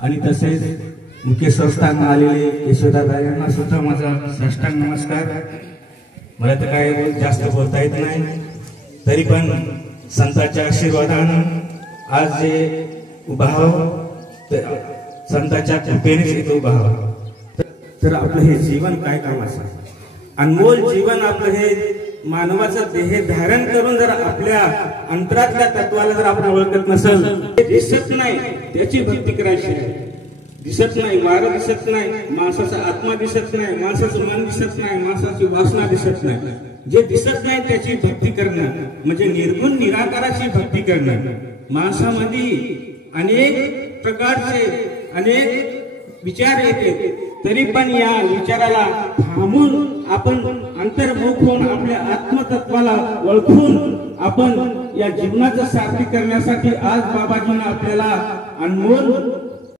आणि तसेच मुख्य संस्थान आलेले यशोदादा यांना सुद्धा माझा साष्टांग नमस्कार। मला तर काय जास्त बोलता येत नाही, तरी पण संतांच्या आशीर्वादानं आज जे उभा संतांच्या कृपेनेच इथे उभा तर आपलं हे जीवन काय कामाचं, अनमोल जीवन आपलं हे मानवाचं देह धारण करून जर आपल्या अंतरातल्या तत्वाला जर आपण ओळखत नसेल, दिसत नाही त्याची भक्ती करायची आहे। दिसत नाही वारं दिसत नाही, माणसाचा आत्मा दिसत नाही, माणसाचं मन दिसत नाही, माणसाची वासना दिसत नाही, जे दिसत नाही त्याची भक्ती करणं म्हणजे निर्गुण निराकाराची भक्ती करणं। माणसामध्ये अनेक प्रकारचे अनेक विचार येते, तरी पण या विचाराला थांबून आपण अंतर्मुख होऊन आपल्या आत्मतत्वाला ओळखून आपण या जीवनाचं सार्थी करण्यासाठी आज बाबाजींना आपल्याला अनमोल